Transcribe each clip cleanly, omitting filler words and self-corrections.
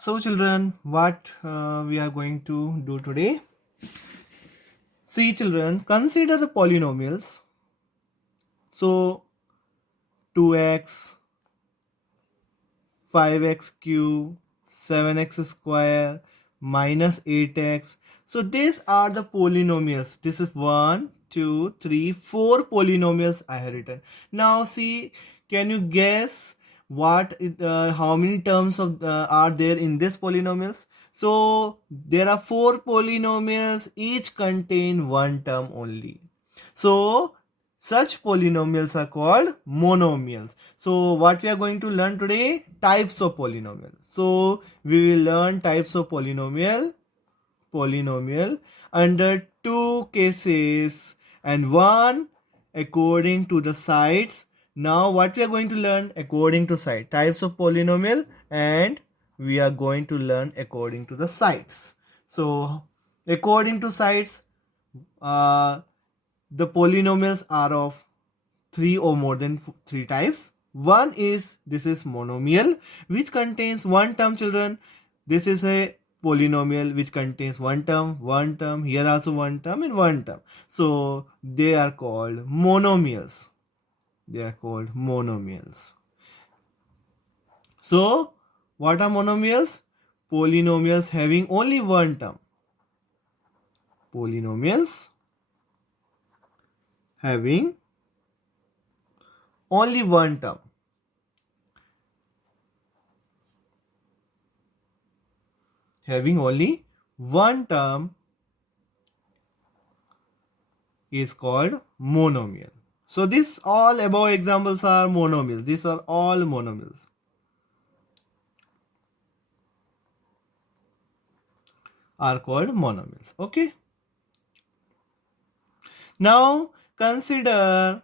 So children, what we are going to do today? See children, consider the polynomials. So 2x, 5x cube, 7x square, minus 8x. So these are the polynomials. This is 1, 2, 3, 4 polynomials I have written. Now see, can you guess how many terms are there in this polynomials? So there are 4 polynomials, each contain one term only. So such polynomials are called monomials. So what we are going to learn today? Types of polynomial. So we will learn types of polynomial under two cases and one according to the sides. Now what we are going to learn according to side, types of polynomial, and we are going to learn according to the sides. So according to sides, uh, the polynomials are of three or more than three types. One is, this is monomial, which contains one term, children. This is a polynomial which contains one term, here also one term and one term. So they are called monomials. They are called monomials. So what are monomials? Polynomials having only one term. Polynomials having only one term. Having only one term is called monomial. So this all above examples are monomials. These are all monomials. Are called monomials. Okay. Now consider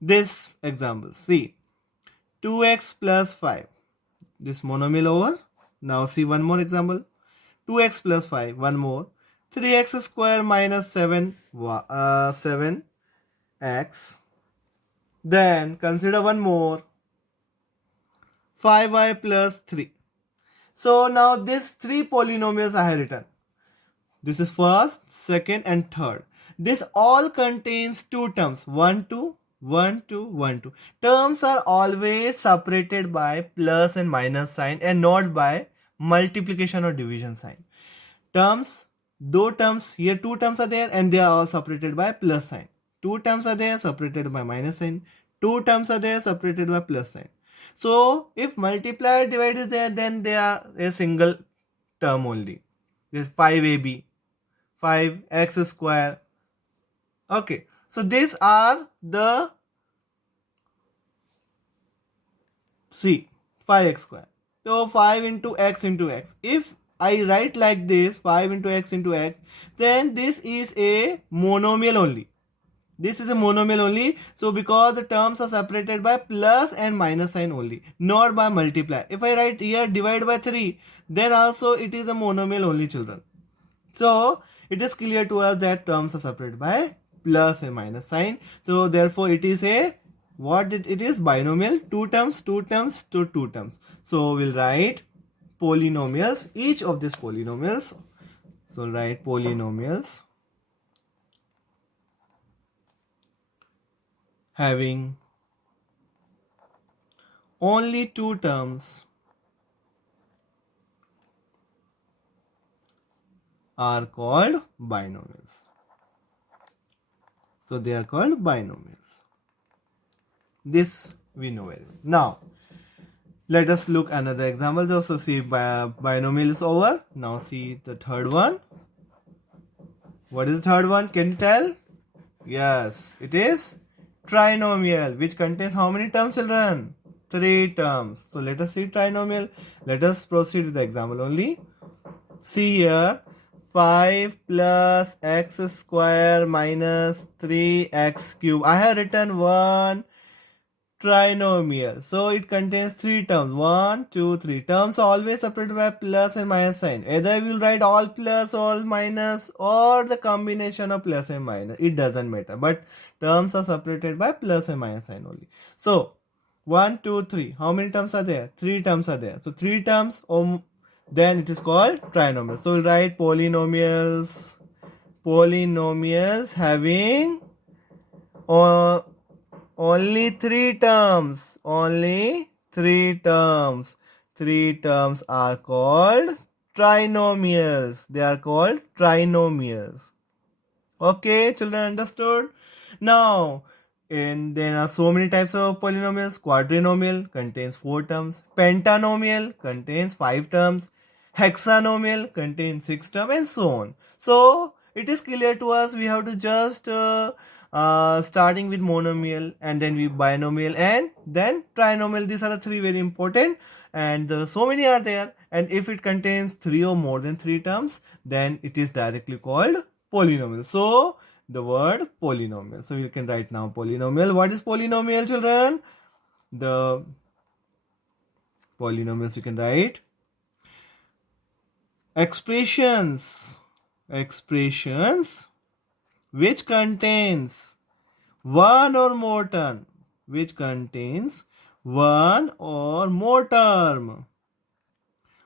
this example. See, 2x plus 5. This monomial over. Now see one more example. 2x plus 5. One more. 3x square minus 7x. Then consider one more. 5y plus 3. So now these three polynomials I have written. This is first, second and third. This all contains two terms. 1, 2, 1, 2, 1, 2. Terms are always separated by plus and minus sign and not by multiplication or division sign. Terms, though terms, here two terms are there and they are all separated by plus sign. Two terms are there separated by minus sign. Two terms are there separated by plus sign. So if multiply or divide is there, then they are a single term only. This 5ab, 5x square. Okay, so these are the, see, 5x square. So 5 into x into x. If I write like this, 5 into x into x, then this is a monomial only. This is a monomial only. So because the terms are separated by plus and minus sign only, not by multiply. If I write here divide by 3, then also it is a monomial only, children. So it is clear to us that terms are separated by plus and minus sign. So therefore it is a, what it is, binomial, two terms to two terms. So we'll write polynomials, each of these polynomials. So write polynomials having only two terms are called binomials. So they are called binomials. This we know very well. Now let us look another example. So see, binomial is over. Now see the third one. What is the third one? Can you tell? Yes, it is trinomial, which contains how many terms, children? 3 terms. So let us see trinomial. Let us proceed with the example only. See here, 5 plus x square minus 3x cube. I have written one trinomial. So it contains 3 terms. 1, 2, 3. Terms are always separated by plus and minus sign. Either we will write all plus, all minus, or the combination of plus and minus. It doesn't matter. But terms are separated by plus and minus sign only. So 1, 2, 3. How many terms are there? 3 terms are there. So 3 terms, then it is called trinomial. So we'll write polynomials having only three terms. Three terms are called trinomials. They are called trinomials. Okay, children, understood? Now, and there are so many types of polynomials. Quadrinomial contains 4 terms. Pentanomial contains 5 terms. Hexanomial contains 6 terms, and so on. So, it is clear to us we have to just starting with monomial, and then we binomial, and then trinomial. These are the 3 very important, and so many are there. And if it contains 3 or more than 3 terms, then it is directly called polynomial. So the word polynomial. So you can write now polynomial. What is polynomial, children? The polynomials you can write expressions which contains one or more term,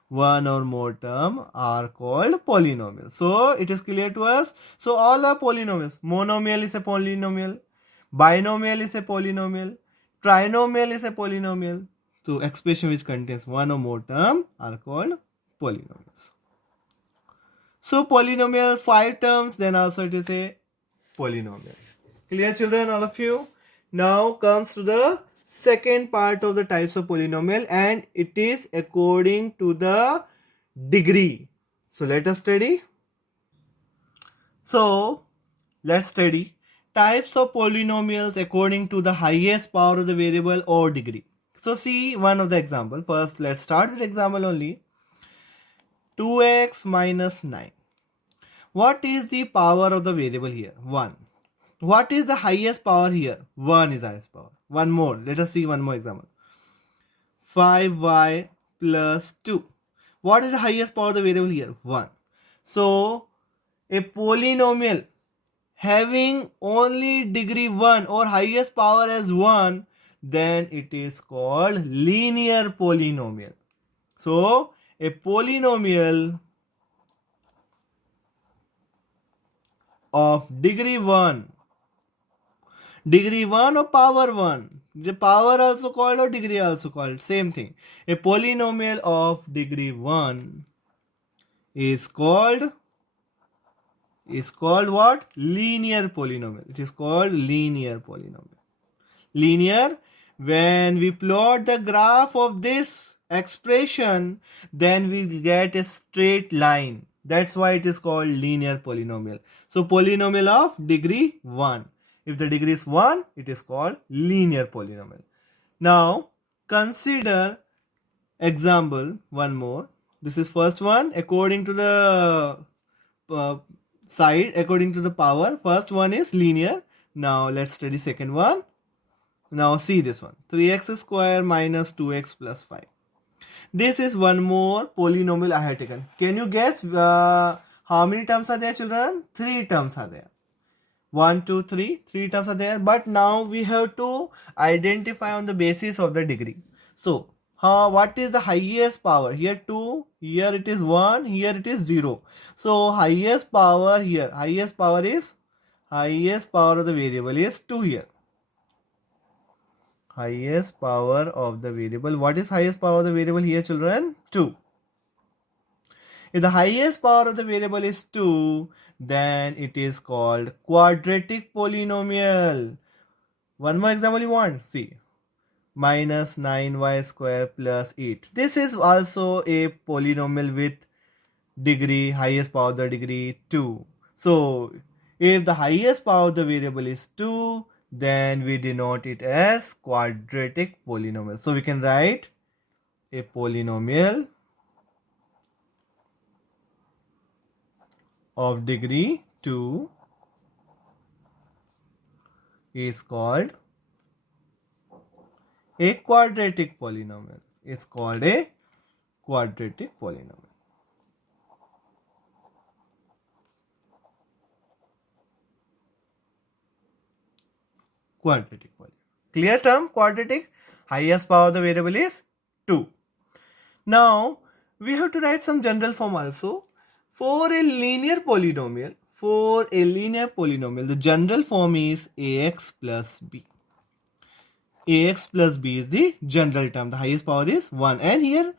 one or more term are called polynomials. So it is clear to us. So all are polynomials. Monomial is a polynomial. Binomial is a polynomial. Trinomial is a polynomial. So expression which contains one or more term are called polynomials. So polynomial 5 terms, then also it is a polynomial. Clear, children, all of you? Now comes to the second part of the types of polynomial, and it is according to the degree. So let us study. So let's study types of polynomials according to the highest power of the variable or degree. So see one of the example. First, let's start with example only. 2x minus 9. What is the power of the variable here? 1. What is the highest power here? 1 is highest power. One more. Let us see one more example. 5y plus 2. What is the highest power of the variable here? 1. So, a polynomial having only degree 1 or highest power as 1, then it is called linear polynomial. So, a polynomial of degree 1 or power 1, the power also called or degree also called, same thing. A polynomial of degree 1 is called what? Linear polynomial. It is called linear polynomial. Linear, when we plot the graph of this expression, then we get a straight line. That's why it is called linear polynomial. So polynomial of degree 1. If the degree is 1, it is called linear polynomial. Now consider example one more. This is first one according to the side, according to the power. First one is linear. Now let's study second one. Now see this one. 3x square minus 2x plus 5. This is one more polynomial I have taken. Can you guess how many terms are there, children? 3 terms are there. 1, 2, 3. 3 terms are there. But now we have to identify on the basis of the degree. So what is the highest power? Here 2, here it is 1, here it is 0. So highest power here, highest power of the variable is 2 here. Highest power of the variable. What is highest power of the variable here, children? 2. If the highest power of the variable is 2, then it is called quadratic polynomial. One more example you want? See. Minus 9y square plus 8. This is also a polynomial with degree, highest power of the degree 2. So, if the highest power of the variable is 2, then we denote it as quadratic polynomial. So, we can write a polynomial of degree 2 is called a quadratic polynomial. It's called a quadratic polynomial. Quadratic polynomial. Clear term? Quadratic. Highest power of the variable is 2. Now, we have to write some general form also. For a linear polynomial, the general form is ax plus b. Ax plus b is the general term. The highest power is 1. And here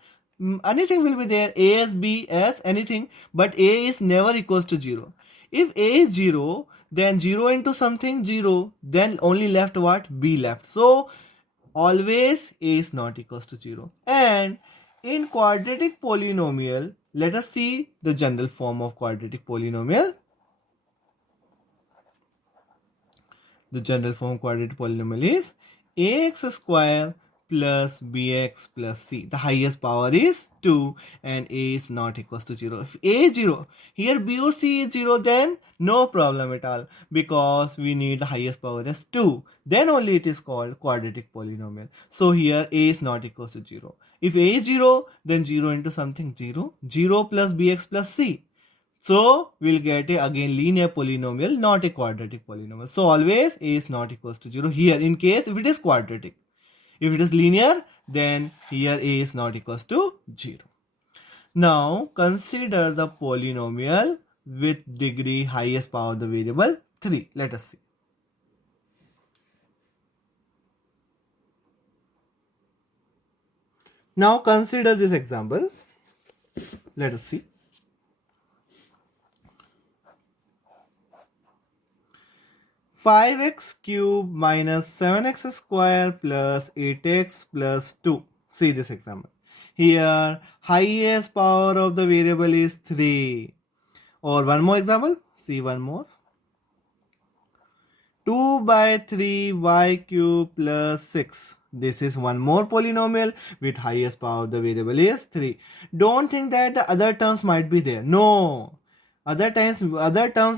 anything will be there. A as b as anything. But a is never equals to 0. If a is 0, then 0 into something 0. Then only left what? B left. So always a is not equals to 0. And in quadratic polynomial, let us see the general form of quadratic polynomial. The general form of quadratic polynomial is ax square plus bx plus c. The highest power is 2 and a is not equals to 0. If a is 0, here b or c is 0, then no problem at all, because we need the highest power as 2. Then only it is called quadratic polynomial. So here a is not equals to 0. If a is 0, then 0 into something 0. 0 plus bx plus c. So we'll get a again linear polynomial, not a quadratic polynomial. So always a is not equals to 0 here, in case if it is quadratic. If it is linear, then here a is not equals to 0. Now consider the polynomial with degree highest power of the variable 3. Let us see. Now consider this example. Let us see. 5x cube minus 7x square plus 8x plus 2. See this example. Here, highest power of the variable is 3. Or one more example. See one more. 2 by 3 y cube plus 6. This is one more polynomial with highest power of the variable is 3. Don't think that the other terms might be there. No. Other terms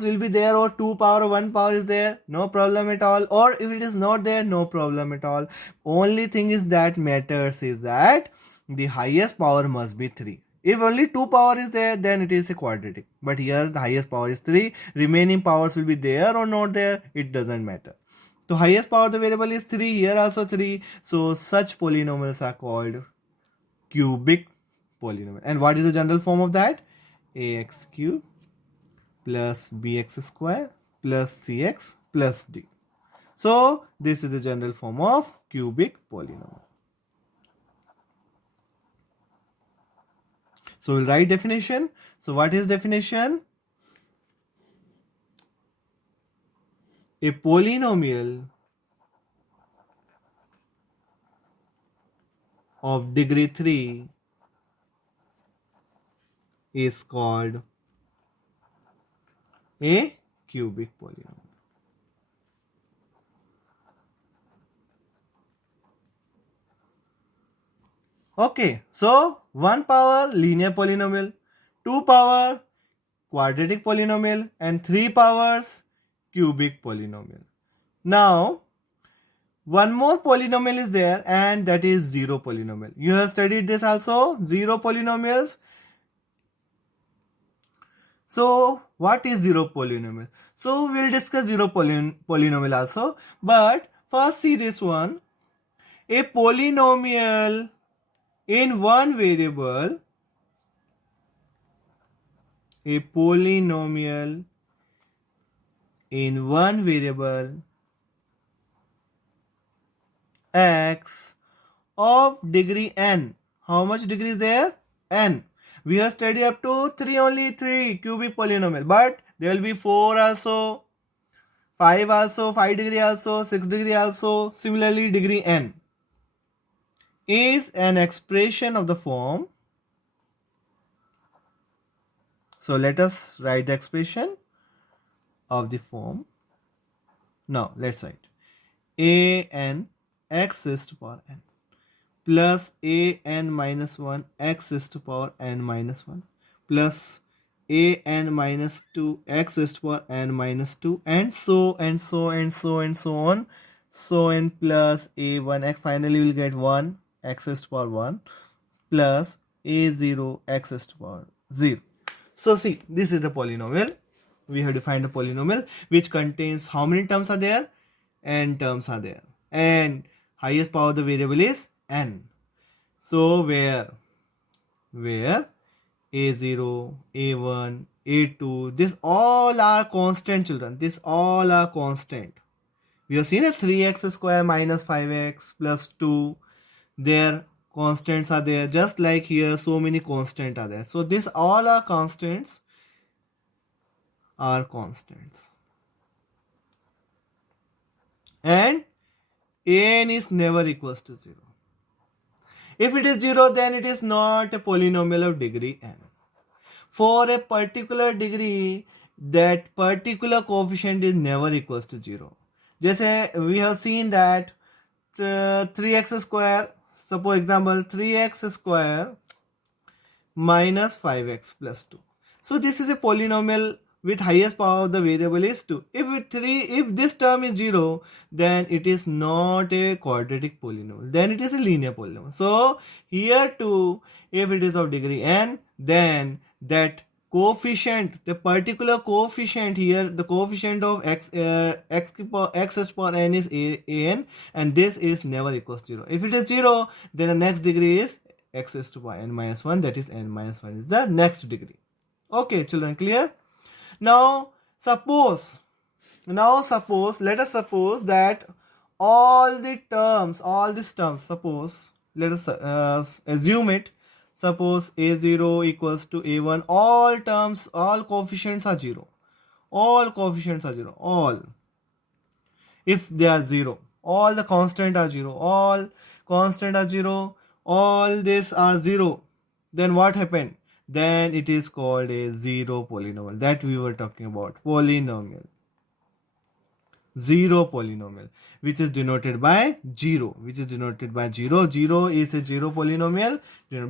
will be there, or 2 power or 1 power is there, no problem at all. Or if it is not there, no problem at all. Only thing is that matters is that the highest power must be 3. If only 2 power is there, then it is a quadratic. But here the highest power is 3. Remaining powers will be there or not there, it doesn't matter. So highest power of the variable is 3, here also 3. So such polynomials are called cubic polynomial. And what is the general form of that? Ax cube plus bx square plus cx plus d. So this is the general form of cubic polynomial. So we'll write definition. So what is definition? A polynomial of degree 3 is called a cubic polynomial. Okay, so 1 power linear polynomial, 2 power quadratic polynomial, and 3 powers cubic polynomial. Now one more polynomial is there, and that is zero polynomial. You have studied this also, zero polynomials. So what is zero polynomial? So we'll discuss zero polynomial also, but first see this one. A polynomial in one variable, a polynomial in one variable x of degree n. How much degree is there? N. We have studied up to 3 only, 3 cubic polynomial, but there will be 4 also, 5 also, 5 degree also, 6 degree also, similarly degree n is an expression of the form. So let us write the expression of the form. Now let's write a n x is to power n plus a n minus 1 x is to power n minus 1 plus a n minus 2 x is to power n minus 2, and so and so and so and so on. So n plus a1 x, finally we'll get 1 x is to power 1 plus a0 x is to power 0. So see, this is the polynomial. We have defined the polynomial which contains how many terms are there? N terms are there, and highest power of the variable is n. So where where a0, a1, a2, this all are constant, children. This all are constant. We have seen a 3x square minus 5x plus 2. Their constants are there, just like here so many constants are there. So this all are constants, and an is never equals to 0. If it is 0, then it is not a polynomial of degree n. For a particular degree, that particular coefficient is never equals to 0. जैसे we have seen that 3x square, suppose example 3x square minus 5x plus 2. So this is a polynomial with highest power of the variable is 2. If this term is 0, then it is not a quadratic polynomial. Then it is a linear polynomial. So here too, if it is of degree n, then that coefficient, the particular coefficient here, the coefficient of x to power n is an, and this is never equals to 0. If it is 0, then the next degree is x is to power n minus 1, that is n minus 1 is the next degree. Okay, children, clear? Now suppose, let us suppose that all these terms, suppose, let us assume it, suppose a0 equals to a1, all terms, all coefficients are 0. All. If they are 0, all the constant are 0, all these are 0, then what happened? Then it is called a zero polynomial, that we were talking about, polynomial. Zero polynomial, which is denoted by 0. 0 is a zero polynomial.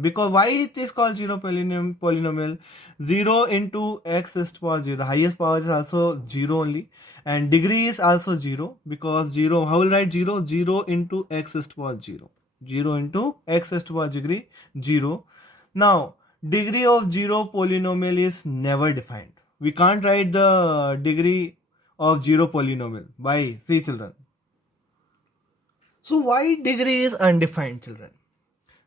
Because why it is called zero polynomial? 0 into x is to power 0. The highest power is also 0 only. And degree is also 0. Because 0, how will write 0? 0 into x is to power 0. 0 into x is to power degree 0. Now, degree of zero polynomial is never defined. We can't write the degree of zero polynomial. Why? See, children. So why degree is undefined, children?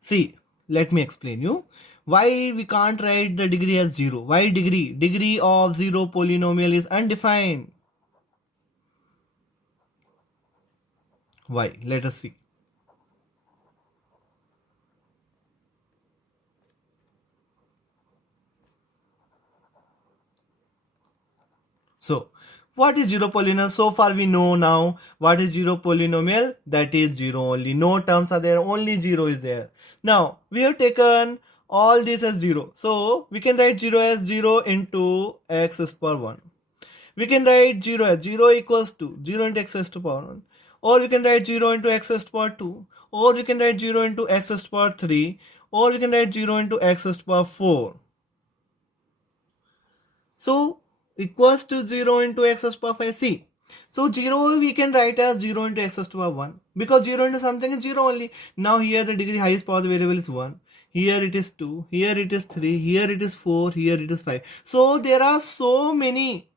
See, let me explain you. Why we can't write the degree as 0? Why degree? Degree of zero polynomial is undefined. Why? Let us see. So, what is zero polynomial? So far we know now what is zero polynomial. That is 0 only. No terms are there. Only 0 is there. Now, we have taken all this as 0. So, we can write 0 as 0 into x is power 1. We can write 0 as 0 equals to 0 into x is to power 1. Or we can write 0 into x is to power 2. Or we can write 0 into x is to power 3. Or we can write 0 into x is to power 4. So, equals to 0 into x to the power 5. See, so 0 we can write as 0 into x to the power 1, because 0 into something is 0 only. Now here the degree highest power variable is 1. Here it is 2. Here it is 3. Here it is 4. Here it is 5. So there are so many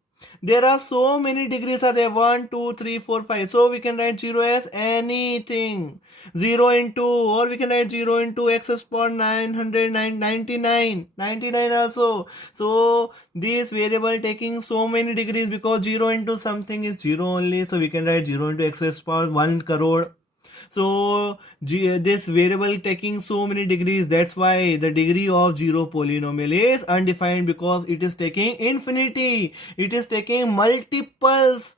degrees are there, 1, 2, 3, 4, 5. So we can write 0 as anything. 0 into, or we can write 0 into x to the power 999. 99 also. So this variable taking so many degrees, because 0 into something is 0 only. So we can write 0 into x to the power 1 crore. So this variable taking so many degrees, that's why the degree of zero polynomial is undefined, because it is taking infinity. It is taking multiples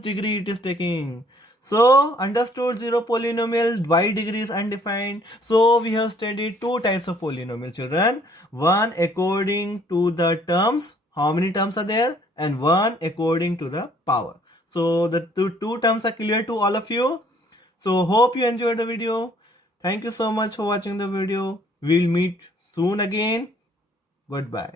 degree it is taking. So understood zero polynomial, why degree is undefined. So we have studied two types of polynomial, children. One according to the terms, how many terms are there, and one according to the power. So the two terms are clear to all of you. So hope you enjoyed the video. Thank you so much for watching the video. We'll meet soon again. Goodbye.